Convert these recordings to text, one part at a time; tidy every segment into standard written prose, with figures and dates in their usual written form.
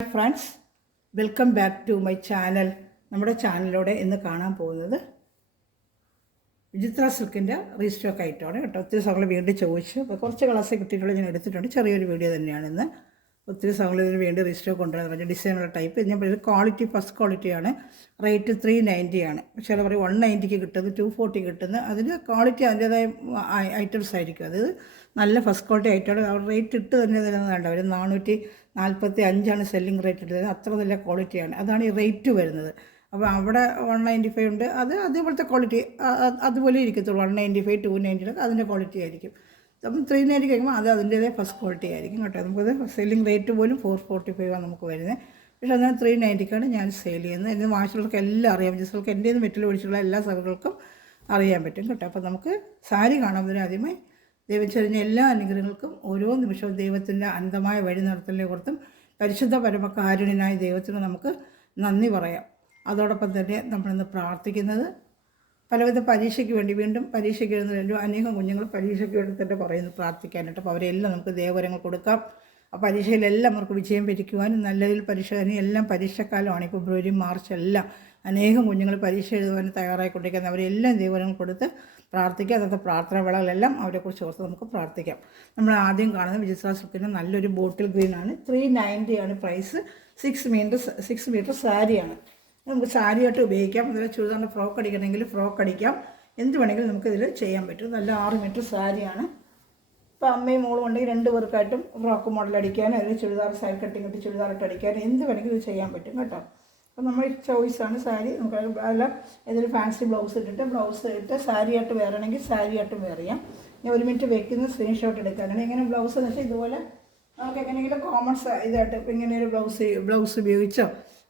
Friends, welcome back to my channel. നമ്മുടെ ചാനലിലൂടെ ഇന്ന് കാണാൻ പോകുന്നത് വിചിത്ര സിൽക്കിൻ്റെ റീസ്റ്റോക്ക് ആയിട്ടാണ് കേട്ടോ. ഒത്തിരി സമയം വീണ്ടും ചോദിച്ചു, അപ്പോൾ കുറച്ച് കളേഴ്സ് കിട്ടിയിട്ടുള്ള ഞാൻ എടുത്തിട്ടുണ്ട്. ചെറിയൊരു വീഡിയോ തന്നെയാണ് ഇന്ന്. ഒത്തിരി സമയം ഇതിന് വേണ്ടി റീസ്റ്റോക്ക് കൊണ്ടുവരാൻ പറഞ്ഞ ഡിസൈനുള്ള ടൈപ്പ് ഞാൻ പറയുന്നത് ക്വാളിറ്റി ഫസ്റ്റ് ക്വാളിറ്റിയാണ്. റേറ്റ് 390 ആണ്. പക്ഷേ അത് പറയും 190 കിട്ടുന്നത്, 240 കിട്ടുന്നത്. അതിന് ക്വാളിറ്റി അതിൻ്റേതായ ഐറ്റംസ് ആയിരിക്കും. അതായത് നല്ല ഫസ്റ്റ് ക്വാളിറ്റി ഐറ്റമാണ്. അവർ റേറ്റ് ഇട്ട് തന്നെ തരുന്നതാണ്. അവർ 445 സെല്ലിംഗ് റേറ്റ് ഇട്ടത്. അത്ര നല്ല ക്വാളിറ്റിയാണ്. അതാണ് ഈ റേറ്റ് വരുന്നത്. അപ്പോൾ അവിടെ 195 ഉണ്ട്. അത് അതേപോലത്തെ ക്വാളിറ്റി അതുപോലെ ഇരിക്കത്തുള്ളൂ. 195, 290 അതിൻ്റെ ക്വാളിറ്റി ആയിരിക്കും. അപ്പം 390 കഴിയുമ്പോൾ അത് അതിൻ്റേതായ ഫസ്റ്റ് ക്വാളിറ്റി ആയിരിക്കും കേട്ടോ. നമുക്കത് സെല്ലിംഗ് റേറ്റ് പോലും 445 ആണ് നമുക്ക് വരുന്നത്. പക്ഷേ അതിന് 390ക്കാണ് ഞാൻ സെയിൽ ചെയ്യുന്നത്. എൻ്റെ മാഷുകൾക്ക് എല്ലാം അറിയാം. ജിസുകൾക്ക് എൻ്റെ മെറ്റൽ പിടിച്ചുള്ള എല്ലാ സർക്കൾക്കും അറിയാൻ പറ്റും കേട്ടോ. അപ്പോൾ നമുക്ക് സാരി കാണുന്നതിന് ആദ്യമായി ദൈവം ചൊരിഞ്ഞ എല്ലാ അനുഗ്രഹങ്ങൾക്കും ഓരോ നിമിഷവും ദൈവത്തിൻ്റെ അനന്തമായ വഴി നടത്തലിനെ കുറിച്ചും പരിശുദ്ധ പരമകാരുണ്യനായ ദൈവത്തിന് നമുക്ക് നന്ദി പറയാം. അതോടൊപ്പം തന്നെ നമ്മളിന്ന് പ്രാർത്ഥിക്കുന്നത് പലവിധ പരീക്ഷയ്ക്ക് വേണ്ടി, വീണ്ടും പരീക്ഷയ്ക്ക് എഴുതുന്നതിന് അനേകം കുഞ്ഞുങ്ങൾ പരീക്ഷയ്ക്ക് വേണ്ടി തന്നെ പറയുന്നു പ്രാർത്ഥിക്കാനായിട്ട്. അപ്പോൾ അവരെല്ലാം നമുക്ക് ദൈവവരങ്ങൾ കൊടുക്കാം. ആ പരീക്ഷയിലെല്ലാം അവർക്ക് വിജയം ഭരിക്കുവാനും നല്ലതിൽ പരീക്ഷ എല്ലാം പരീക്ഷക്കാലമാണ്. ഫെബ്രുവരി, മാർച്ച് എല്ലാം അനേകം കുഞ്ഞുങ്ങൾ പരീക്ഷ എഴുതുവാനും തയ്യാറായിക്കൊണ്ടിരിക്കുന്ന അവരെല്ലാം ദൈവവരങ്ങൾ കൊടുത്ത് പ്രാർത്ഥിക്കുക. അതായത് പ്രാർത്ഥന വേളകളെല്ലാം അവരെക്കുറിച്ച് ഓർത്ത് നമുക്ക് പ്രാർത്ഥിക്കാം. നമ്മൾ ആദ്യം കാണുന്നത് വിചിത്ര സിൽക്കിൻ്റെ നല്ലൊരു ബോട്ടിൽ ഗ്രീനാണ്. 390 ആണ് പ്രൈസ്. 6 മീറ്റർ സാരിയാണ്. നമുക്ക് സാരിയായിട്ട് ഉപയോഗിക്കാം. അതുപോലെ ചുരിദാറിൻ്റെ ഫ്രോക്ക് അടിക്കണമെങ്കിൽ ഫ്രോക്ക് അടിക്കാം. എന്ത് വേണമെങ്കിലും നമുക്കിതിൽ ചെയ്യാൻ പറ്റും. നല്ല 6 മീറ്റർ സാരിയാണ്. ഇപ്പോൾ അമ്മയും മോളും ഉണ്ടെങ്കിൽ 2 പേർക്കായിട്ടും ഫ്രോക്ക് മോഡൽ അടിക്കാനും അതിൽ ചുരിദാർ സൈഡ് കട്ടിങ് ഇട്ട് ചുരിദാറിട്ട് അടിക്കാനും എന്ത് വേണമെങ്കിലും ഇത് ചെയ്യാൻ പറ്റും കേട്ടോ. അപ്പോൾ നമ്മൾ ചോയ്സാണ് സാരി. നമുക്ക് അല്ല ഏതൊരു ഫാൻസി ബ്ലൗസ് ഇട്ടിട്ട് സാരിയായിട്ട് വേറെയാണെങ്കിൽ സാരിയായിട്ടും വേറെ ചെയ്യാം. ഞാൻ 1 മിനിറ്റ് വെക്കുന്ന സ്ക്രീൻഷോട്ട് എടുക്കാനാണ്. എങ്ങനെ ബ്ലൗസ് എന്ന് വെച്ചാൽ ഇതുപോലെ നമുക്ക് എങ്ങനെയെങ്കിലും കോമൺ ഇതായിട്ട് ഇപ്പോൾ ഇങ്ങനെ ഒരു ബ്ലൗസ് ഉപയോഗിച്ചോ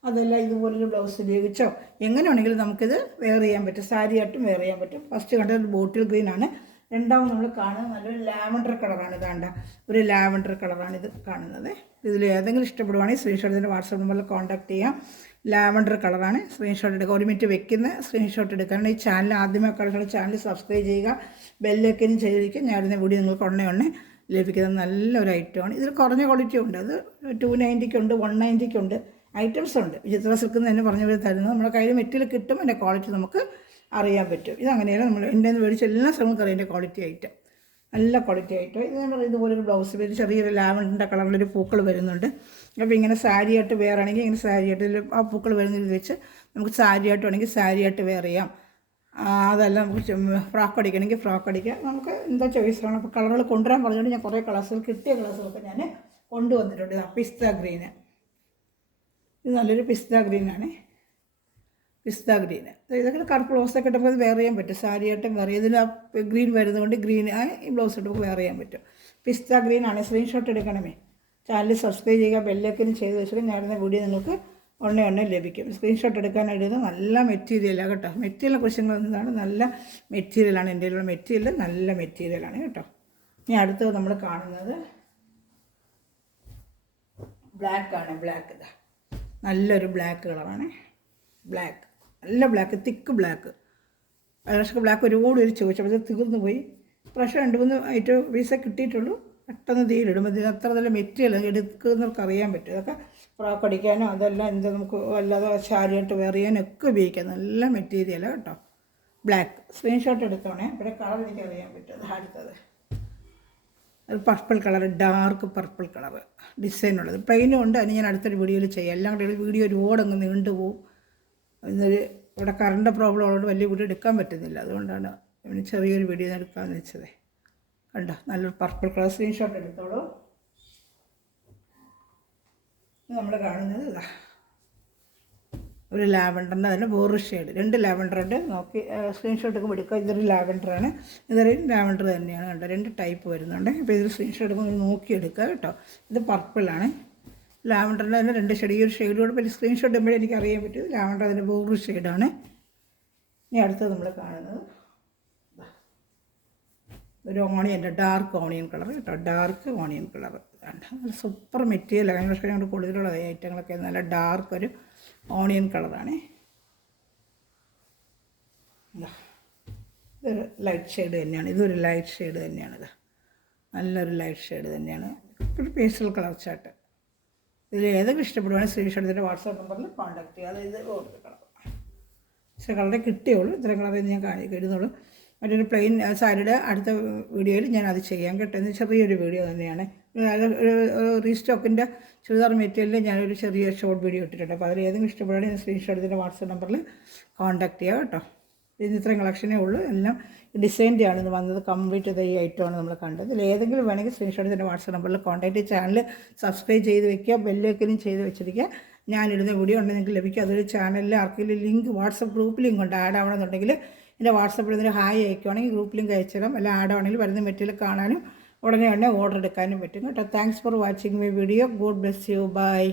അതല്ല ഇതുപോലൊരു ബ്ലൗസ് ഉപയോഗിച്ചോ എങ്ങനെ വേണമെങ്കിലും നമുക്കിത് വെയർ ചെയ്യാൻ പറ്റും. സാരിയായിട്ടും വെയർ ചെയ്യാൻ പറ്റും. ഫസ്റ്റ് കണ്ടത് ബോട്ടിൽ ഗ്രീനാണ്. രണ്ടാമത് നമ്മൾ കാണുന്നത് നല്ലൊരു ലാവൻഡർ കളറാണ്. ഇതാണ്ട ഒരു ലാവൻഡർ കളറാണ് ഇത് കാണുന്നത്. ഇതിൽ ഏതെങ്കിലും ഇഷ്ടപ്പെടുവാണെങ്കിൽ സ്ക്രീൻഷോട്ടിൻ്റെ വാട്സാപ്പ് നമ്പറിൽ കോൺടാക്ട് ചെയ്യാം. ലാവൻഡർ കളറാണ്. സ്ക്രീൻഷോട്ട് എടുക്കുക. 1 മിനിറ്റ് വെക്കുന്ന സ്ക്രീൻഷോട്ട് എടുക്കാനാണ്. ഈ ചാനൽ ആദ്യമേ കളറുള്ള ചാനൽ സബ്സ്ക്രൈബ് ചെയ്യുക. ബെല്ലൈക്കനും ചെയ്തിരിക്കുക. ഞാനിരുന്ന വീഡിയോ നിങ്ങൾക്ക് ഉടനെ ലഭിക്കുന്നത് നല്ലൊരു ഐറ്റമാണ്. ഇതിൽ കുറഞ്ഞ ക്വാളിറ്റി ഉണ്ട്. അത് 290 190 ഐറ്റംസ് ഉണ്ട്. വിചിത്ര സിൽക്ക് തന്നെ പറഞ്ഞ പോലെ തരുന്നത് നമ്മുടെ കയ്യിൽ മെറ്റീരിയൽ കിട്ടും. അതിൻ്റെ ക്വാളിറ്റി നമുക്ക് അറിയാൻ പറ്റും. ഇതങ്ങനെയല്ല, നമ്മൾ എൻ്റെ മേടിച്ച എല്ലാ സ്ഥലങ്ങളും അറിയാം എൻ്റെ ക്വാളിറ്റി ഐറ്റം. നല്ല ക്വാളിറ്റി ഐറ്റം. ഇത് നമ്മൾ ഇതുപോലൊരു ബ്ലൗസ് ഒരു ചെറിയൊരു ലാവൻഡറിൻ്റെ കളറിലൊരു പൂക്കൾ വരുന്നുണ്ട്. അപ്പോൾ ഇങ്ങനെ സാരിയായിട്ട് വേറെ ആണെങ്കിൽ ഇങ്ങനെ സാരിയായിട്ട് ആ പൂക്കൾ വരുന്നതിൽ വെച്ച് നമുക്ക് സാരിയായിട്ട് വേണമെങ്കിൽ സാരിയായിട്ട് വേറെ ചെയ്യാം. അതല്ല നമുക്ക് ഫ്രോക്ക് അടിക്കണമെങ്കിൽ ഫ്രോക്ക് അടിക്കാം. നമുക്ക് എന്താ ചോയ്സാണ്. അപ്പോൾ കളറുകൾ കൊണ്ടുവരാൻ പറഞ്ഞുകൊണ്ട് ഞാൻ കുറേ കളേഴ്സുകൾ കിട്ടിയ കളേഴ്സുകളൊക്കെ ഞാൻ കൊണ്ടുവന്നിട്ടുണ്ട്. പിസ്ത ഗ്രീന്, ഇത് നല്ലൊരു പിസ്ത ഗ്രീനാണ്. പിസ്ത ഗ്രീന് ഇതൊക്കെ കറുപ്പ് ബ്ലൗസൊക്കെ ഇട്ടപ്പോൾ ഇത് വെയർ ചെയ്യാൻ പറ്റും. സാരിയായിട്ടും വെയർ ഇതിൽ ആ ഗ്രീൻ വരുന്നതുകൊണ്ട് ഗ്രീൻ ഈ ബ്ലൗസ് ഇട്ടപ്പോൾ വെയർ ചെയ്യാൻ പറ്റും. പിസ്ത ഗ്രീനാണ്. സ്ക്രീൻഷോട്ട് എടുക്കണമേ. ചാനൽ സബ്സ്ക്രൈബ് ചെയ്യുക. ബെല്ലൈക്കനും ചെയ്ത് വെച്ചാൽ ഞാനിരുന്ന വീഡിയോ നിങ്ങൾക്ക് ഉടനെ ലഭിക്കും. സ്ക്രീൻഷോട്ട് എടുക്കാനായിട്ട് നല്ല മെറ്റീരിയലാണ് കേട്ടോ. മെറ്റീരിയലിനെ കുറിച്ച് എന്താണ്, നല്ല മെറ്റീരിയലാണ്. എൻ്റെ കയ്യിലുള്ള മെറ്റീരിയൽ നല്ല മെറ്റീരിയലാണ് കേട്ടോ. ഇനി അടുത്തത് നമ്മൾ കാണുന്നത് ബ്ലാക്കാണ്. ബ്ലാക്ക് ഇതാ നല്ലൊരു ബ്ലാക്ക് കളറാണ്. ബ്ലാക്ക് നല്ല ബ്ലാക്ക്, തിക്ക് ബ്ലാക്ക്. പക്ഷേ ബ്ലാക്ക് ഒരുപാട് ചോദിച്ചപ്പോൾ അത് തീർന്നു പോയി. പ്രാവശ്യം 2-3 ഐറ്റം പീസേ കിട്ടിയിട്ടുള്ളൂ. പെട്ടെന്ന് തീയിലിടുമ്പോൾ ഇതിന് അത്ര നല്ല മെറ്റീരിയൽ എടുക്കുന്നവർക്ക് അറിയാൻ പറ്റും. അതൊക്കെ ഫ്രോക്ക് അടിക്കാനോ അതെല്ലാം എന്താ നമുക്ക് അല്ലാതെ സാരിയായിട്ട് വെയർ ചെയ്യാനോ ഒക്കെ ഉപയോഗിക്കാം. നല്ല മെറ്റീരിയലാണ് കേട്ടോ. ബ്ലാക്ക് സ്ക്രീൻഷോട്ട് എടുക്കണേ. ഇവിടെ കളർ എനിക്ക് അറിയാൻ പറ്റും. അടുത്തത് അത് purple colour, dark purple colour ഡിസൈനുള്ളത്. പ്ലെയിനും ഉണ്ട്. അതിന് ഞാൻ അടുത്തൊരു വീഡിയോയിൽ ചെയ്യാം. എല്ലാം കൂടെ വീഡിയോ ഒരുപാടങ്ങ് നീണ്ടു പോവും. ഇന്നൊരു ഇവിടെ കറണ്ട് പ്രോബ്ലം ഉള്ളതുകൊണ്ട് വലിയ വീഡിയോ എടുക്കാൻ പറ്റുന്നില്ല. അതുകൊണ്ടാണ് ഇവന് ചെറിയൊരു വീഡിയോ എടുക്കാമെന്ന് വെച്ചത്. കണ്ടോ നല്ലൊരു പർപ്പിൾ കളർ. സ്ക്രീൻഷോട്ട് എടുത്തോളൂ. നമ്മൾ കാണുന്നത് ഇതാ ഒരു ലാവൻഡറിൻ്റെ തന്നെ വേറൊരു ഷെയ്ഡ്. 2 ലാവൻഡറുണ്ട്. നോക്കി സ്ക്രീൻഷോട്ട് ഒക്കെ എടുക്കുക. ഇതൊരു ലാവൻഡറാണ്. ഇതൊരു ലാവൻഡർ തന്നെയാണ്. കണ്ടോ 2 ടൈപ്പ് വരുന്നുണ്ട്. അപ്പോൾ ഇതിൽ സ്ക്രീൻഷോട്ട് എടുക്കുമ്പോൾ നോക്കിയെടുക്കുക കേട്ടോ. ഇത് പർപ്പിളാണ്. ലാവൻഡറിൻ്റെ തന്നെ 2 ഷെയ്ഡ്. ഈ ഒരു ഷെയ്ഡോട് വലിയ സ്ക്രീൻഷോട്ട് ഇടുമ്പോഴേ എനിക്ക് അറിയാൻ പറ്റും. ലാവൻഡർ അതിൻ്റെ വേറൊരു ഷെയ്ഡാണ്. ഇനി അടുത്തത് നമ്മൾ കാണുന്നത് ഒരു ഓണിയൻ്റെ ഡാർക്ക് ഓണിയൻ കളർ കേട്ടോ. ഡാർക്ക് ഓണിയൻ കളർ നല്ല സൂപ്പർ മെറ്റീരിയലാണ്. പക്ഷേ ഞങ്ങളുടെ കൂടുതലുള്ള ഐറ്റങ്ങളൊക്കെ നല്ല ഡാർക്ക് ഒരു ഓണിയൻ കളറാണ്. ഇതൊരു ലൈറ്റ് ഷെയ്ഡ് തന്നെയാണ്. ഇതൊരു ലൈറ്റ് ഷെയ്ഡ് തന്നെയാണിത്. നല്ലൊരു ലൈറ്റ് ഷെയ്ഡ് തന്നെയാണ്. ഒരു പേസ്റ്റൽ കളർ ചാർട്ട്. ഇതിൽ ഏതെങ്കിലും ഇഷ്ടപ്പെടുവാണെങ്കിൽ സ്ക്രീൻഷോട്ട് ഇതിൻ്റെ വാട്സാപ്പ് നമ്പറിൽ കോൺടാക്ട് ചെയ്യുക. അതായത് ഓർഡർ കളർ ഇത്ര കളറേ കിട്ടിയുള്ളൂ, ഇത്രയും കളറേ ഞാൻ ഇടുന്നുള്ളൂ. മറ്റൊരു പ്ലെയിൻ സാരിയുടെ അടുത്ത വീഡിയോയിൽ ഞാൻ അത് ചെയ്യാൻ കേട്ടത് ചെറിയൊരു വീഡിയോ തന്നെയാണ്. ഒരു റീസ്റ്റോക്കിൻ്റെ ചുരിദാർ മെറ്റീരിയലിൽ ഞാനൊരു ചെറിയ ഷോർട്ട് വീഡിയോ ഇട്ടിട്ടുണ്ട്. അപ്പോൾ അതിൽ ഏതെങ്കിലും ഇഷ്ടപ്പെടുകയാണെങ്കിൽ സ്ക്രീൻഷോട്ട് ഇതിൻ്റെ വാട്സാപ്പ് നമ്പറിൽ കോൺടാക്ട് ചെയ്യുക കേട്ടോ. ഇതിന് ഇത്രയും കളക്ഷനേ ഉള്ളൂ. എല്ലാം ഡിസൈൻ്റെ ആണ് ഇത് വന്നത്. കംപ്ലീറ്റ് ഈ ഐറ്റമാണ് നമ്മൾ കണ്ടത്. ഇതിൽ ഏതെങ്കിലും വേണമെങ്കിൽ സ്ക്രീൻഷോട്ട് ഇതിൻ്റെ വാട്സാപ്പ് നമ്പറിൽ കോൺടാക്ട് ചെയ്ത് ചാനൽ സബ്സ്ക്രൈബ് ചെയ്ത് വെക്കുക, ബെല്ലൈക്കനും ചെയ്ത് വെച്ചിരിക്കുക. ഞാനിടുന്ന വീഡിയോ ഉണ്ടെങ്കിൽ നിങ്ങൾക്ക് ലഭിക്കും. അതൊരു ചാനലിൽ ആർക്കെങ്കിലും ലിങ്ക് വാട്സപ്പ് ഗ്രൂപ്പ് ലിങ്ക് ഉണ്ട്. ആഡ് ആവണമെന്നുണ്ടെങ്കിൽ എൻ്റെ വാട്സപ്പിൽ ഇതിന് ഹായ് അയക്കുകയാണെങ്കിൽ ഗ്രൂപ്പ് ലിങ്ക് അയച്ചുതരാം. എല്ലാം ആഡ് ആണെങ്കിൽ വരുന്ന മെറ്റീരിയൽ കാണാനും ഉടനെ ഓർഡർ എടുക്കാനും പറ്റും കേട്ടോ. Thanks for watching my video. God bless you. By.